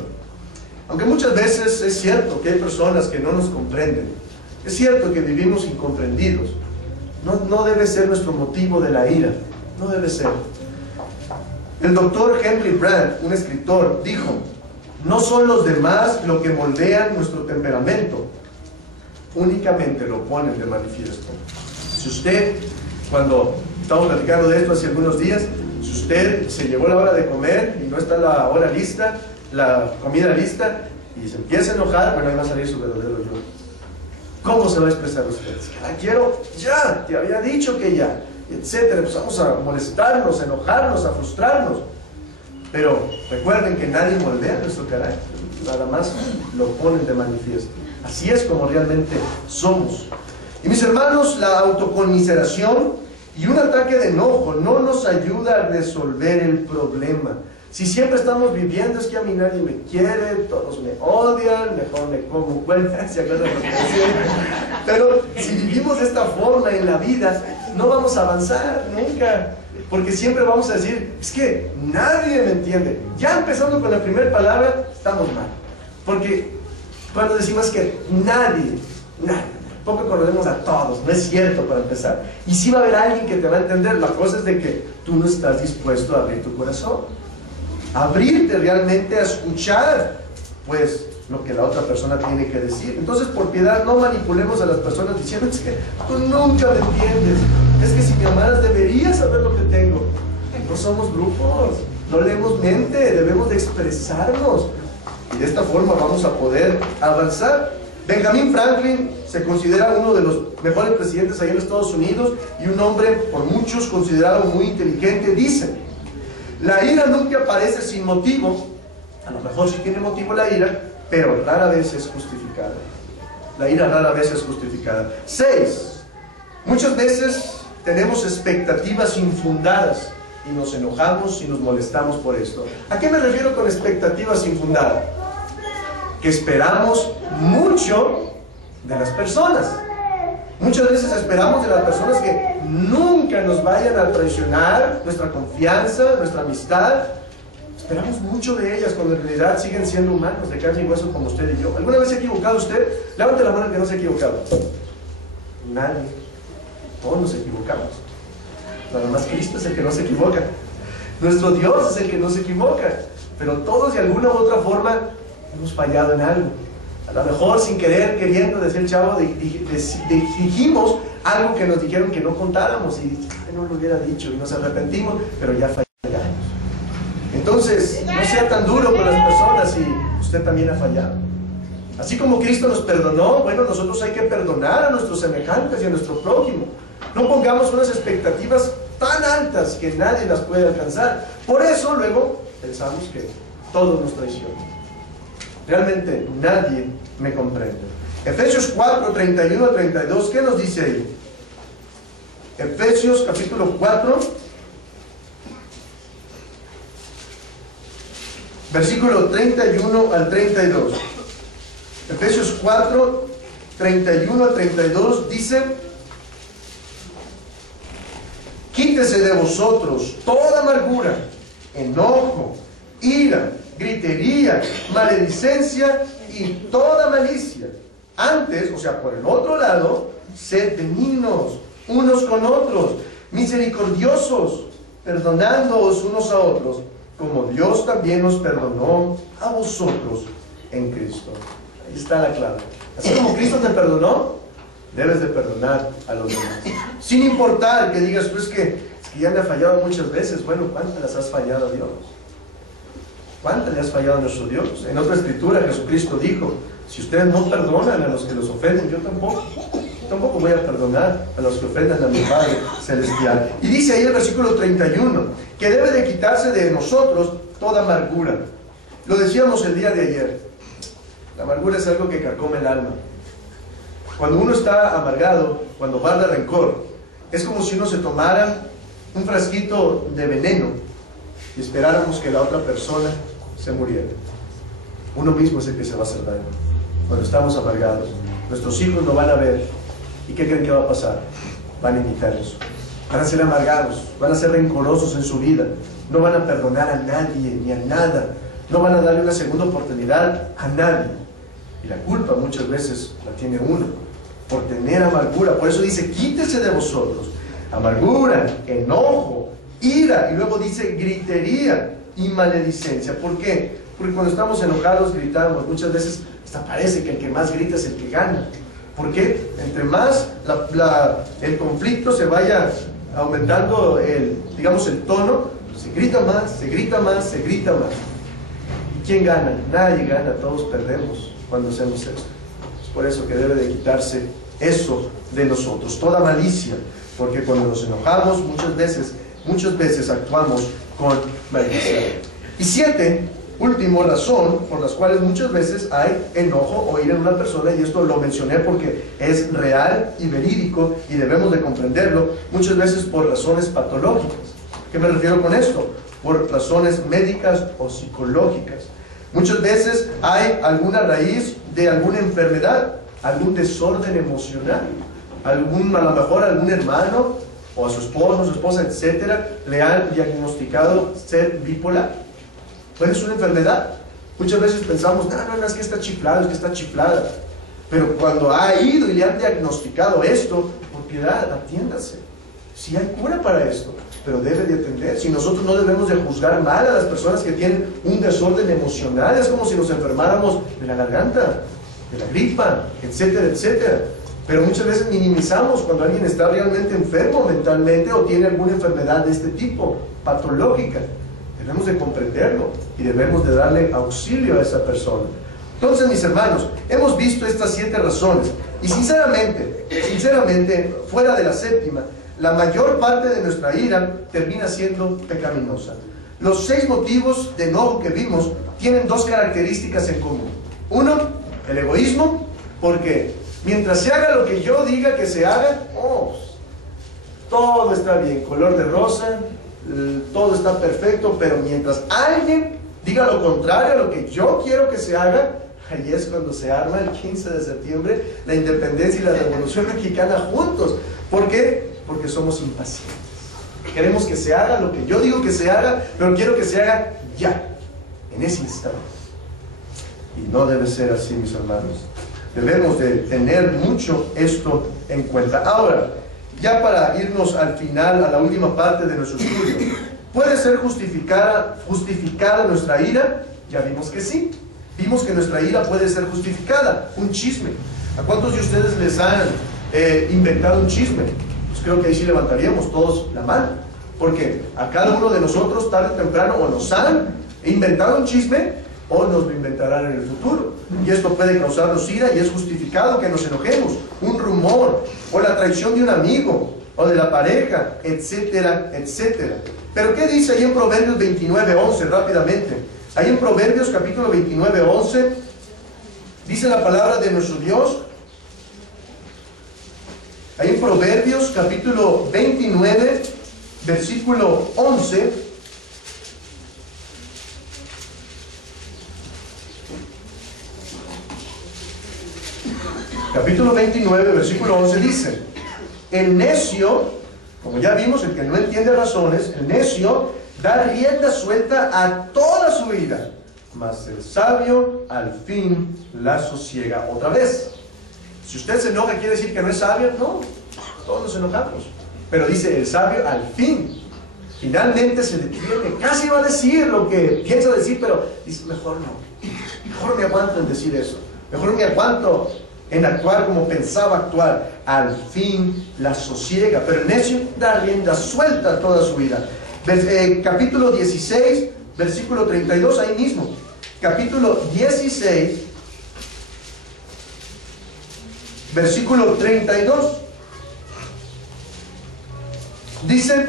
Aunque muchas veces es cierto que hay personas que no nos comprenden, es cierto que vivimos incomprendidos. No debe ser nuestro motivo de la ira, no debe ser. El doctor Henry Brandt, un escritor, dijo: no son los demás lo que moldean nuestro temperamento, únicamente lo ponen de manifiesto. Si usted, cuando estamos platicando de esto hace algunos días, si usted se llegó la hora de comer y no está la hora lista, la comida lista, y se empieza a enojar, bueno, ahí va a salir su verdadero yo. ¿Cómo se va a expresar usted? Es que la quiero ya, te había dicho que ya, etcétera. Empezamos a molestarnos, a enojarnos, a frustrarnos. Pero recuerden que nadie moldea nuestro carácter, nada más lo ponen de manifiesto. Así es como realmente somos. Y mis hermanos, la autoconmiseración y un ataque de enojo no nos ayuda a resolver el problema. Si siempre estamos viviendo, es que a mí nadie me quiere, todos me odian, mejor me como, bueno, ¿se acuerdan lo que decía? Pero si vivimos de esta forma en la vida, no vamos a avanzar nunca, porque siempre vamos a decir, es que nadie me entiende. Ya empezando con la primera palabra, estamos mal, porque cuando decimos que nadie, poco conocemos a todos, no es cierto para empezar. Y sí va a haber alguien que te va a entender. La cosa es de que tú no estás dispuesto a abrir tu corazón, abrirte realmente a escuchar pues lo que la otra persona tiene que decir. Entonces, por piedad, no manipulemos a las personas diciendo: es que tú nunca me entiendes, es que si me amaras deberías saber lo que tengo. No somos grupos, no leemos mente, debemos de expresarnos, y de esta forma vamos a poder avanzar. Benjamin Franklin se considera uno de los mejores presidentes allá en Estados Unidos, y un hombre por muchos considerado muy inteligente. Dice: la ira nunca aparece sin motivo. A lo mejor sí tiene motivo la ira, pero rara vez es justificada. La ira rara vez es justificada. 6. Muchas veces tenemos expectativas infundadas y nos enojamos y nos molestamos por esto. ¿A qué me refiero con expectativas infundadas? Que esperamos mucho de las personas. Muchas veces esperamos de las personas que nunca nos vayan a traicionar nuestra confianza, nuestra amistad. Esperamos mucho de ellas cuando en realidad siguen siendo humanos, de carne y hueso como usted y yo. ¿Alguna vez se ha equivocado usted? Levante la mano el que no se ha equivocado. Nadie. Todos nos equivocamos. Nada más Cristo es el que no se equivoca. Nuestro Dios es el que no se equivoca. Pero todos de alguna u otra forma hemos fallado en algo. A lo mejor sin querer, queriendo, decía el chavo, dijimos algo que nos dijeron que no contáramos y no lo hubiera dicho y nos arrepentimos, pero ya fallamos. Entonces, no sea tan duro con las personas y usted también ha fallado. Así como Cristo nos perdonó, bueno, nosotros hay que perdonar a nuestros semejantes y a nuestro prójimo. No pongamos unas expectativas tan altas que nadie las puede alcanzar. Por eso luego pensamos que todos nos traicionan. Realmente nadie me comprende. Efesios 4, 31 a 32, ¿qué nos dice ahí? Efesios capítulo 4, versículo 31 al 32. Efesios 4, 31 al 32 dice: quítese de vosotros toda amargura, enojo, ira, gritería, maledicencia y toda malicia. Antes, o sea, por el otro lado, sed benignos unos con otros, misericordiosos, perdonándoos unos a otros, como Dios también nos perdonó a vosotros en Cristo. Ahí está la clave. Así como Cristo te perdonó, debes de perdonar a los demás. Sin importar que digas, pues que ya me ha fallado muchas veces. Bueno, ¿cuántas las has fallado a Dios? ¿Cuántas le has fallado a nuestro Dios? En otra escritura Jesucristo dijo: si ustedes no perdonan a los que los ofenden, yo tampoco voy a perdonar a los que ofendan a mi Padre Celestial. Y dice ahí el versículo 31, que debe de quitarse de nosotros toda amargura. Lo decíamos el día de ayer. La amargura es algo que carcome el alma. Cuando uno está amargado, cuando guarda rencor, es como si uno se tomara un frasquito de veneno y esperáramos que la otra persona se muriera. Uno mismo es el que se va a hacer daño. Cuando estamos amargados, nuestros hijos lo van a ver. ¿Y qué creen que va a pasar? Van a imitar eso. Van a ser amargados, van a ser rencorosos en su vida. No van a perdonar a nadie ni a nada. No van a darle una segunda oportunidad a nadie. Y la culpa muchas veces la tiene uno por tener amargura. Por eso dice: quítese de vosotros amargura, enojo, ira, y luego dice gritería y maledicencia. ¿Por qué? Porque cuando estamos enojados gritamos. Muchas veces hasta parece que el que más grita es el que gana. ¿Por qué? Entre más el conflicto se vaya aumentando el tono, se grita más, se grita más, se grita más. ¿Y quién gana? Nadie gana, todos perdemos cuando hacemos esto. Es por eso que debe de quitarse eso de nosotros, toda malicia, porque cuando nos enojamos muchas veces actuamos con malicia. Y 7, último razón por las cuales muchas veces hay enojo o ira en una persona, y esto lo mencioné porque es real y verídico y debemos de comprenderlo, muchas veces por razones patológicas. ¿Qué me refiero con esto? Por razones médicas o psicológicas. Muchas veces hay alguna raíz de alguna enfermedad, algún desorden emocional, a lo mejor algún hermano o a su esposo, su esposa, etcétera, le han diagnosticado ser bipolar. Pues es una enfermedad. Muchas veces pensamos: no, es que está chiflado, es que está chiflada. Pero cuando ha ido y le han diagnosticado esto, por piedad, atiéndase. Si hay cura para esto, pero debe de atender. Si nosotros no debemos de juzgar mal a las personas que tienen un desorden emocional, es como si nos enfermáramos de la garganta, de la gripa, etcétera, etcétera. Pero muchas veces minimizamos cuando alguien está realmente enfermo mentalmente o tiene alguna enfermedad de este tipo, patológica. Debemos de comprenderlo y debemos de darle auxilio a esa persona. Entonces, mis hermanos, hemos visto estas 7 razones y sinceramente, fuera de la séptima, la mayor parte de nuestra ira termina siendo pecaminosa. Los 6 motivos de enojo que vimos tienen 2 características en común. Uno, el egoísmo, porque mientras se haga lo que yo diga que se haga, todo está bien, color de rosa, todo está perfecto, pero mientras alguien diga lo contrario a lo que yo quiero que se haga, ahí es cuando se arma el 15 de septiembre la independencia y la revolución mexicana juntos. ¿Por qué? Porque somos impacientes. Queremos que se haga lo que yo digo que se haga, pero quiero que se haga ya. en ese instante. Y no debe ser así, mis hermanos. Debemos de tener mucho esto en cuenta. Ahora, ya para irnos al final, a la última parte de nuestro estudio, ¿puede ser justificada nuestra ira? Ya vimos que sí. Vimos que nuestra ira puede ser justificada. Un chisme. ¿A cuántos de ustedes les han inventado un chisme? Pues creo que ahí sí levantaríamos todos la mano. Porque a cada uno de nosotros, tarde o temprano, o nos han inventado un chisme, o nos lo inventarán en el futuro. Y esto puede causarnos ira y es justificado que nos enojemos. Un rumor, o la traición de un amigo, o de la pareja, etcétera, etcétera. Pero ¿qué dice ahí en Proverbios 29:11? Rápidamente. Ahí en Proverbios capítulo 29:11 dice la palabra de nuestro Dios. Ahí en Proverbios capítulo 29, versículo 11. Capítulo 29, versículo 11 dice: el necio, como ya vimos, el que no entiende razones, el necio da rienda suelta a toda su ira, mas el sabio al fin la sosiega. Otra vez, si usted se enoja, ¿quiere decir que no es sabio? No, todos nos enojamos. Pero dice, el sabio al fin, finalmente se detiene. Casi va a decir lo que piensa decir, pero dice, mejor no. Mejor me aguanto en decir eso. Mejor me aguanto en actuar como pensaba actuar. Al fin la sosiega. Pero el necio da rienda suelta a toda su ira. Capítulo 16, versículo 32, ahí mismo. Capítulo 16, versículo 32. Dice,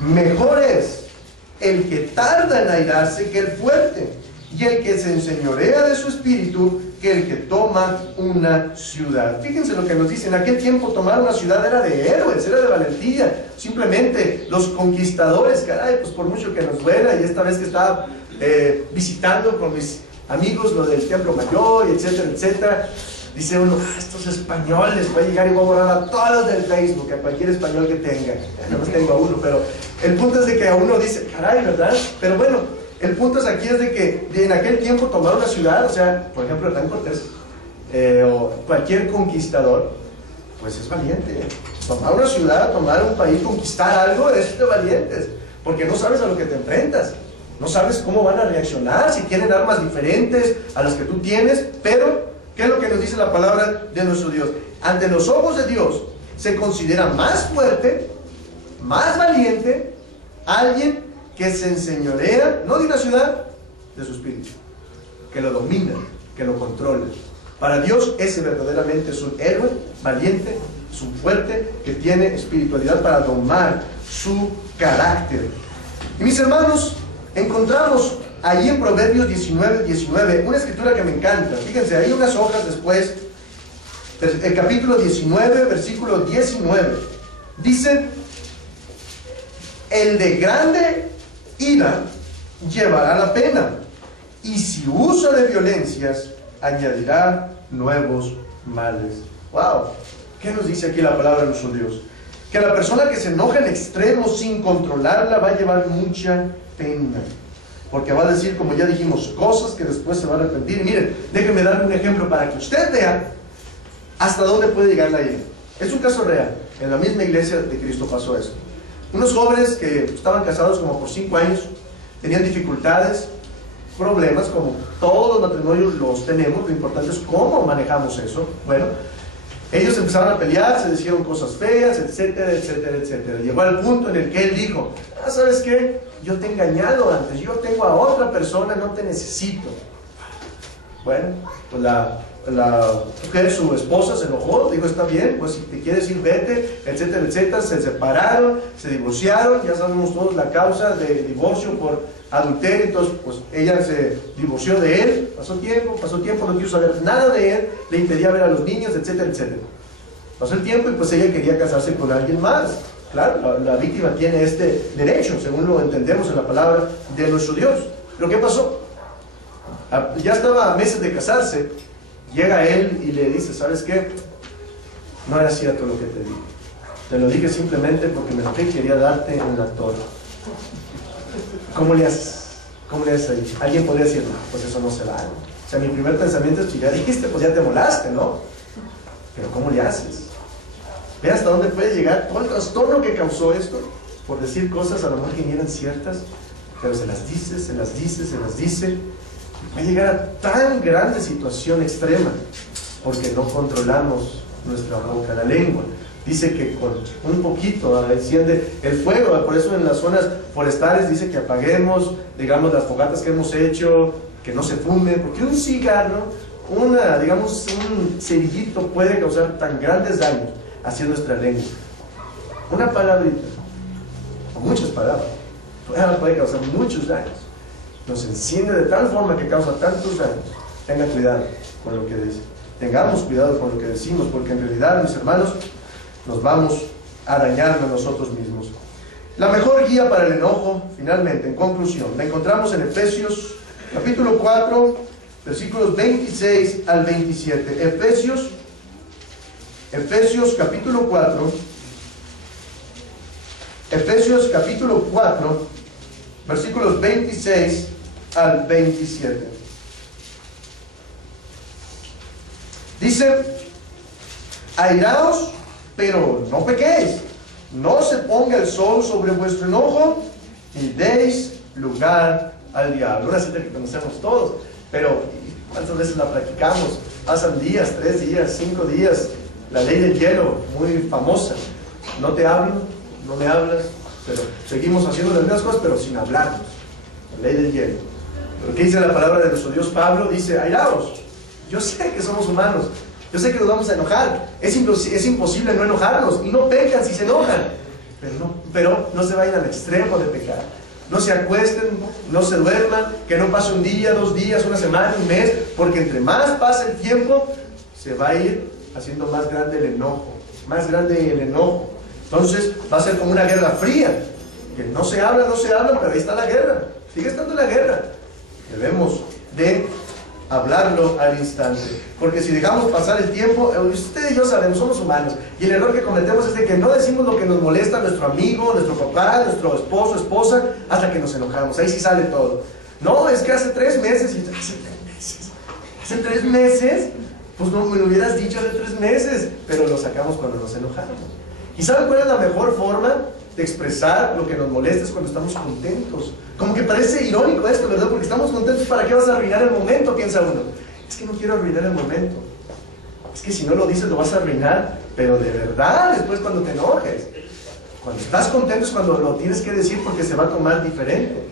mejor es el que tarda en airarse que el fuerte, y el que se enseñorea de su espíritu que el que toma una ciudad. Fíjense lo que nos dice. En aquel tiempo tomar una ciudad era de héroes, era de valentía. Simplemente los conquistadores, caray, pues por mucho que nos duela, y esta vez que estaba visitando con mis amigos lo del Templo Mayor, y etcétera, etcétera, dice uno, estos españoles, voy a llegar y voy a borrar a todos del Facebook, a cualquier español que tenga. No más tengo a uno, pero el punto es de que a uno dice, caray, ¿verdad? Pero bueno, el punto es aquí es de que en aquel tiempo tomar una ciudad, o sea, por ejemplo, Hernán Cortés, o cualquier conquistador, pues es valiente. Tomar una ciudad, tomar un país, conquistar algo, es de valientes, porque no sabes a lo que te enfrentas, no sabes cómo van a reaccionar, si tienen armas diferentes a las que tú tienes, pero ¿qué es lo que nos dice la palabra de nuestro Dios? Ante los ojos de Dios se considera más fuerte, más valiente, alguien que se enseñorea, no de una ciudad, de su espíritu, que lo domina, que lo controla. Para Dios ese verdaderamente es un héroe valiente, es un fuerte que tiene espiritualidad para domar su carácter. Y mis hermanos, encontramos allí en Proverbios 19 una escritura que me encanta. Fíjense, hay unas hojas después, el capítulo 19, versículo 19, dice, el de grande ira llevará la pena, y si usa de violencias, añadirá nuevos males. ¡Wow! ¿Qué nos dice aquí la palabra de nuestro Dios? Que la persona que se enoja en extremo sin controlarla va a llevar mucha pena, porque va a decir, como ya dijimos, cosas que después se va a arrepentir. Miren, déjenme darle un ejemplo para que usted vea hasta dónde puede llegar la ira. Es un caso real. En la misma iglesia de Cristo pasó esto. Unos jóvenes que estaban casados como por 5 años, tenían dificultades, problemas, como todos los matrimonios los tenemos. Lo importante es cómo manejamos eso. Bueno, ellos empezaron a pelear, se dijeron cosas feas, etcétera, etcétera, etcétera. Llegó al punto en el que él dijo, ¿sabes qué? Yo te he engañado antes, yo tengo a otra persona, no te necesito. Bueno, pues la mujer, su esposa, se enojó, dijo, está bien, pues si te quieres ir, vete, etcétera, etcétera. Se separaron, se divorciaron, ya sabemos todos la causa de divorcio por adulterio. Entonces, pues ella se divorció de él, pasó tiempo, no quiso saber nada de él, le impedía ver a los niños, etcétera, etcétera. Pasó el tiempo y pues ella quería casarse con alguien más. Claro, la víctima tiene este derecho, según lo entendemos en la palabra de nuestro Dios. ¿Pero qué pasó? Ya estaba a meses de casarse. Llega él y le dice, ¿sabes qué? No era cierto lo que te dije. Te lo dije simplemente porque me enojé y quería darte en la torre. ¿Cómo le haces? ¿Cómo le haces ahí? Alguien podría decir, no, pues eso no se va, ¿no? O sea, mi primer pensamiento es que ya dijiste, pues ya te molaste, ¿no? Pero ¿cómo le haces? Ve hasta dónde puede llegar todo el trastorno que causó esto por decir cosas a lo mejor que ni eran ciertas, pero se las dice, se las dice, se las dice. Va a llegar a tan grande situación extrema porque no controlamos nuestra boca, la lengua. Dice que con un poquito enciende el fuego. Por eso en las zonas forestales dice que apaguemos, digamos, las fogatas que hemos hecho, que no se fume, porque un cigarro, un cerillito puede causar tan grandes daños hacia nuestra lengua. Una palabrita, o muchas palabras, puede causar muchos daños. Nos enciende de tal forma que causa tantos daños. Tenga cuidado con lo que dice. Tengamos cuidado con lo que decimos, porque en realidad, mis hermanos, nos vamos a dañar a nosotros mismos. La mejor guía para el enojo, finalmente, en conclusión, la encontramos en Efesios, capítulo 4, versículos 26 al 27. Efesios capítulo 4, versículos 26 al 27. Dice: airaos, pero no pequéis, no se ponga el sol sobre vuestro enojo, ni deis lugar al diablo. Una cita que conocemos todos, pero ¿cuántas veces la practicamos? Pasan días, 3 días, 5 días. La ley del hielo, muy famosa. No te hablo, no me hablas, pero seguimos haciendo las mismas cosas, pero sin hablarnos. La ley del hielo. Pero ¿qué dice la palabra de nuestro Dios? Pablo dice: airaos. Yo sé que somos humanos, yo sé que nos vamos a enojar, es imposible no enojarnos, y no pecan si se enojan, pero no se vayan al extremo de pecar. No se acuesten, no se duerman, que no pase un día, 2 días, una semana, un mes, porque entre más pasa el tiempo, se va a ir haciendo más grande el enojo, Entonces va a ser como una guerra fría, que no se habla, pero ahí está la guerra, sigue estando la guerra. Debemos de hablarlo al instante, porque si dejamos pasar el tiempo, usted y yo sabemos, somos humanos, y el error que cometemos es de que no decimos lo que nos molesta a nuestro amigo, nuestro papá, nuestro esposo, esposa, hasta que nos enojamos. Ahí sí sale todo. No, es que hace 3 meses, hace 3 meses, pues no me lo hubieras dicho hace 3 meses, pero lo sacamos cuando nos enojamos. ¿Y saben cuál es la mejor forma de expresar lo que nos molesta? Es cuando estamos contentos. Como que parece irónico esto, ¿verdad? Porque estamos contentos. ¿Para qué vas a arruinar el momento? Piensa uno. Es que no quiero arruinar el momento. Es que si no lo dices lo vas a arruinar, pero de verdad después cuando te enojes. Cuando estás contento es cuando lo tienes que decir, porque se va a tomar diferente.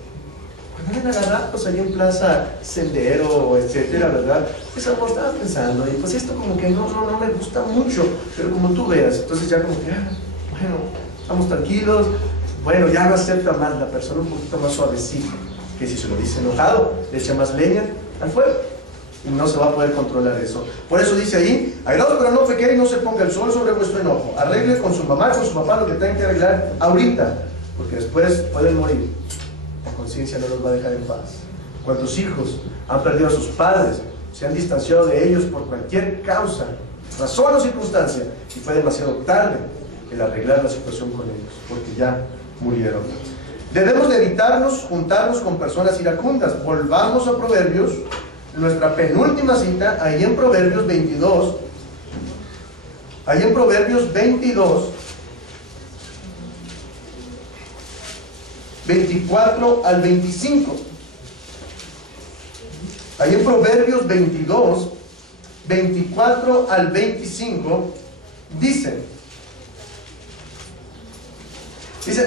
Cuando ven a agarrar, pues allí en Plaza Sendero, etcétera, ¿verdad? Pues algo estaba pensando, y pues esto como que no me gusta mucho, pero como tú veas, entonces ya como que, bueno, estamos tranquilos. Bueno, ya lo acepta más la persona, un poquito más suavecito, que si se lo dice enojado, le echa más leña al fuego y no se va a poder controlar eso. Por eso dice ahí: airaos, pero no pequéis, no se ponga el sol sobre vuestro enojo. Arregle con su mamá, con su papá lo que tengan que arreglar ahorita, porque después pueden morir. La conciencia no los va a dejar en paz. ¿Cuántos hijos han perdido a sus padres, se han distanciado de ellos por cualquier causa, razón o circunstancia, y fue demasiado tarde el arreglar la situación con ellos, porque ya murieron? Debemos de evitarnos juntarnos con personas iracundas. Volvamos a Proverbios, nuestra penúltima cita, ahí en Proverbios 22, 24 al 25. Ahí en Proverbios 22, 24 al 25, dice: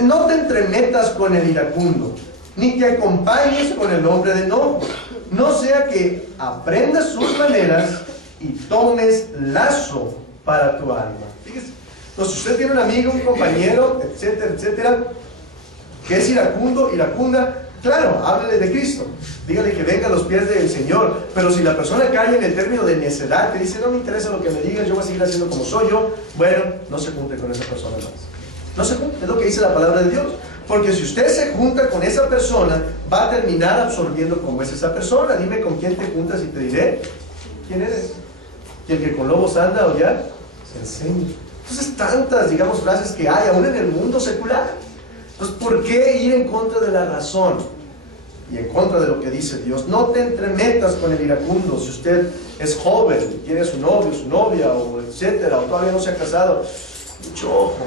no te entremetas con el iracundo, ni te acompañes con el hombre de enojo, no sea que aprendas sus maneras y tomes lazo para tu alma. Fíjese, entonces, si usted tiene un amigo, un compañero, etcétera, etcétera, que es iracundo, iracunda, claro, háblele de Cristo, dígale que venga a los pies del Señor. Pero si la persona cae en el término de necedad, que dice: no me interesa lo que me digas, yo voy a seguir haciendo como soy yo, bueno, no se junte con esa persona más. No se junte, es lo que dice la palabra de Dios. Porque si usted se junta con esa persona, va a terminar absorbiendo como es esa persona. Dime con quién te juntas y te diré quién eres. Y el que con lobos anda o ya se enseña. Entonces, tantas, digamos, frases que hay aún en el mundo secular. Entonces, ¿por qué ir en contra de la razón? y en contra de lo que dice Dios. No te entremetas con el iracundo. Si usted es joven y tiene su novio, su novia, o etcétera, o todavía no se ha casado, mucho ojo,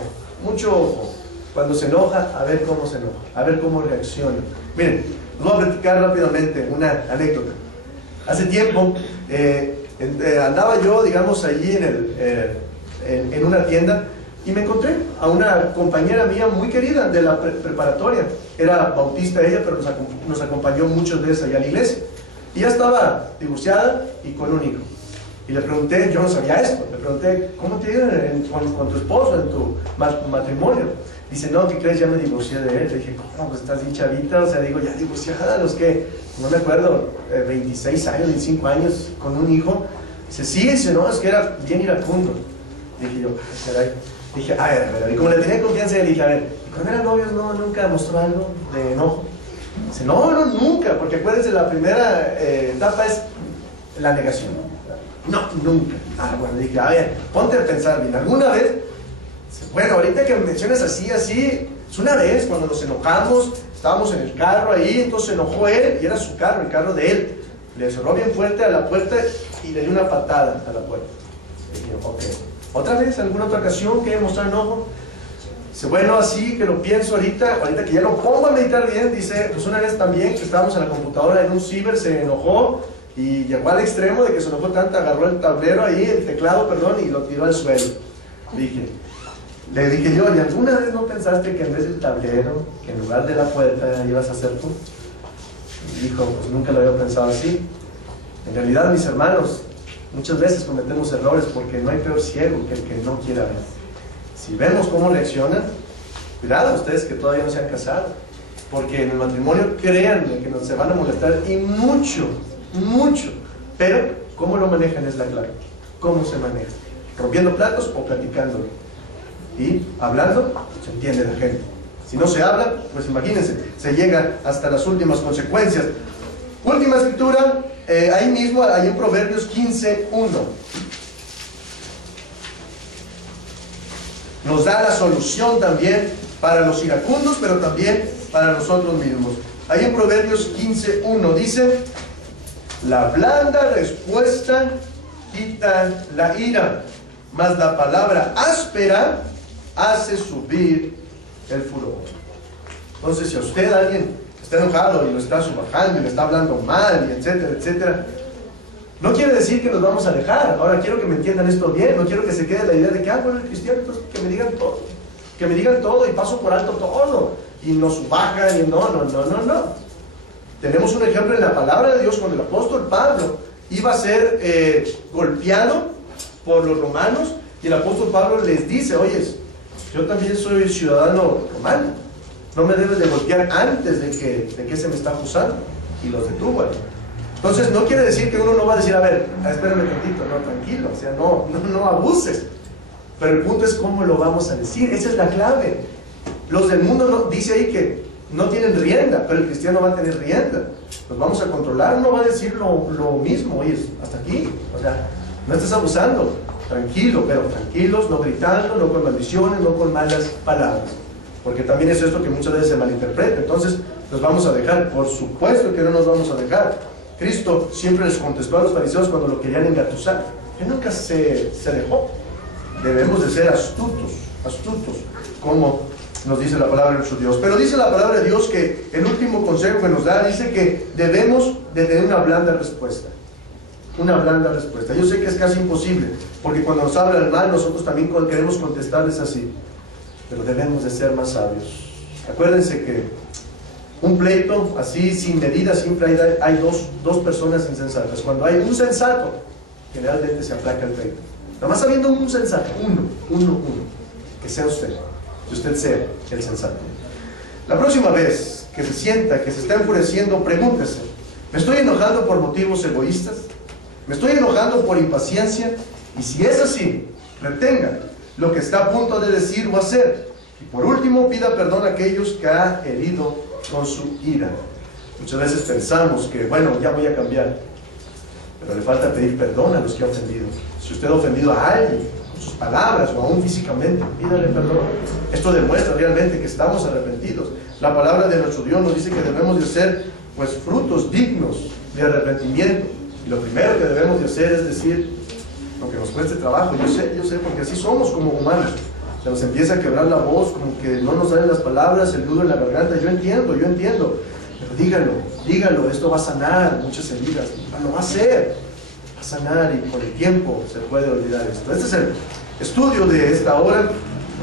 mucho ojo. Cuando se enoja, a ver cómo se enoja, a ver cómo reacciona. Miren, les voy a platicar rápidamente una anécdota. Hace tiempo andaba yo, digamos, allí en una tienda, y me encontré a una compañera mía muy querida de la preparatoria. Era bautista ella, pero nos acompañó muchas veces allá a la iglesia. Y ya estaba divorciada y con un hijo. Y le pregunté, yo no sabía esto, le pregunté, ¿cómo te iba con tu esposo en tu matrimonio? Dice, no, ¿qué crees? Ya me divorcié de él. Le dije, ¿cómo? Pues estás bien chavita, o sea, digo, ya divorciada, los que, no me acuerdo, 26 años, 25 años, con un hijo. Dice, sí, dice, no, es que era bien iracundo. Dije yo, caray. Dije, a ver, y como le tenía confianza, le dije, a ver, ¿y cuando eran novios nunca mostró algo de enojo? Dice, no, nunca, porque acuérdense, la primera etapa es la negación. No, nunca. Ah, bueno, dije, a ver, ponte a pensar bien, ¿alguna vez? Dice, bueno, ahorita que me mencionas así, es una vez cuando nos enojamos, estábamos en el carro ahí, entonces se enojó él, y era su carro, el carro de él. Le cerró bien fuerte a la puerta y le dio una patada a la puerta. Y dije, ok. ¿Otra vez? ¿Alguna otra ocasión que haya mostrado enojo? Dice, bueno, así que lo pienso ahorita que ya lo pongo a meditar bien, dice, pues una vez también que estábamos en la computadora en un ciber, se enojó y llegó al extremo de que se enojó tanto, agarró el tablero ahí, el teclado, perdón, y lo tiró al suelo. Le dije yo, ¿y alguna vez no pensaste que en vez del tablero, que en lugar de la puerta ibas a hacer tú? Y dijo, pues nunca lo había pensado así. En realidad, mis hermanos, muchas veces cometemos errores porque no hay peor ciego que el que no quiera ver. Si vemos cómo reaccionan, cuidado ustedes que todavía no se han casado, porque en el matrimonio, créanme que se van a molestar y mucho, mucho, pero cómo lo manejan es la clave. ¿Cómo se maneja? ¿Rompiendo platos o platicándolo? Y hablando, se entiende la gente. Si no se habla, pues imagínense, se llega hasta las últimas consecuencias. Última escritura, ahí mismo, ahí en Proverbios 15:1. Nos da la solución también para los iracundos, pero también para nosotros mismos. Ahí en Proverbios 15:1 dice, la blanda respuesta quita la ira, mas la palabra áspera hace subir el furor. Entonces, si a usted alguien está enojado y lo está subajando y le está hablando mal, y etcétera, etcétera, no quiere decir que nos vamos a alejar. Ahora quiero que me entiendan esto bien, no quiero que se quede la idea de que, bueno, el cristiano, pues que me digan todo y paso por alto todo y nos subajan y no. Tenemos un ejemplo en la palabra de Dios cuando el apóstol Pablo iba a ser golpeado por los romanos, y el apóstol Pablo les dice, oye, yo también soy ciudadano romano, no me debes de golpear antes de que se me está acusando. Y los detuvo. Entonces no quiere decir que uno no va a decir, a ver, espérame tantito, no, tranquilo, o sea, no abuses. Pero el punto es cómo lo vamos a decir, esa es la clave. Los del mundo dice ahí que no tienen rienda, pero el cristiano va a tener rienda. Nos vamos a controlar, no va a decir lo mismo, oye, hasta aquí, o sea, no estés abusando, tranquilo, pero tranquilos, no gritando, no con maldiciones, no con malas palabras. Porque también es esto que muchas veces se malinterpreta. Entonces, nos vamos a dejar. Por supuesto que no nos vamos a dejar. Cristo siempre les contestó a los fariseos cuando lo querían engatusar. Él nunca se dejó. Debemos de ser astutos, como nos dice la palabra de nuestro Dios. Pero dice la palabra de Dios que el último consejo que nos da, dice que debemos de tener una blanda respuesta. Una blanda respuesta. Yo sé que es casi imposible, porque cuando nos hablan mal, nosotros también queremos contestarles así. Pero debemos de ser más sabios. Acuérdense que un pleito así sin medida siempre hay dos personas insensatas. Cuando hay un sensato, generalmente se aplaca el pleito. Nada más habiendo un sensato, uno, que sea usted, que usted sea el sensato. La próxima vez que se sienta que se está enfureciendo, pregúntese, ¿me estoy enojando por motivos egoístas? ¿Me estoy enojando por impaciencia? Y si es así, retenga lo que está a punto de decir o hacer. Y por último, pida perdón a aquellos que ha herido con su ira. Muchas veces pensamos que, bueno, ya voy a cambiar, pero le falta pedir perdón a los que ha ofendido. Si usted ha ofendido a alguien con sus palabras o aún físicamente, pídale perdón. Esto demuestra realmente que estamos arrepentidos. La palabra de nuestro Dios nos dice que debemos de ser pues frutos dignos de arrepentimiento. Y lo primero que debemos de hacer es decir, aunque nos cueste trabajo, yo sé, porque así somos como humanos. Se nos empieza a quebrar la voz, como que no nos salen las palabras, el nudo en la garganta. Yo entiendo, pero dígalo, esto va a sanar muchas heridas, lo va a hacer, va a sanar, y con el tiempo se puede olvidar esto. Este es el estudio de esta hora.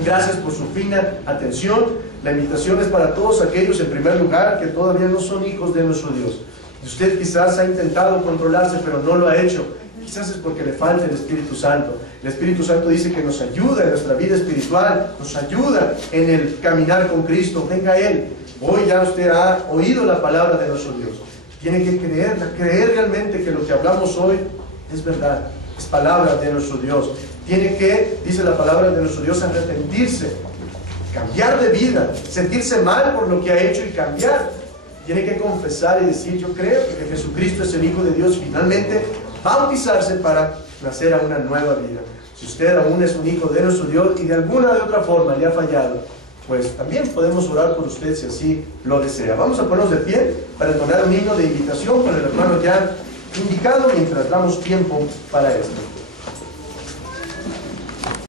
Gracias por su fina atención. La invitación es para todos aquellos, en primer lugar, que todavía no son hijos de nuestro Dios. Y usted quizás ha intentado controlarse, pero no lo ha hecho. Quizás es porque le falta el Espíritu Santo. El Espíritu Santo dice que nos ayuda en nuestra vida espiritual, nos ayuda en el caminar con Cristo. Venga a Él. Hoy ya usted ha oído la palabra de nuestro Dios. Tiene que creerla, creer realmente que lo que hablamos hoy es verdad, es palabra de nuestro Dios. Tiene que, dice la palabra de nuestro Dios, arrepentirse, cambiar de vida, sentirse mal por lo que ha hecho y cambiar. Tiene que confesar y decir, yo creo que Jesucristo es el Hijo de Dios, finalmente bautizarse para nacer a una nueva vida. Si usted aún es un hijo de nuestro Dios y de alguna de otra forma le ha fallado, pues también podemos orar por usted si así lo desea. Vamos a ponernos de pie para entonar un himno de invitación con el hermano ya indicado mientras damos tiempo para esto.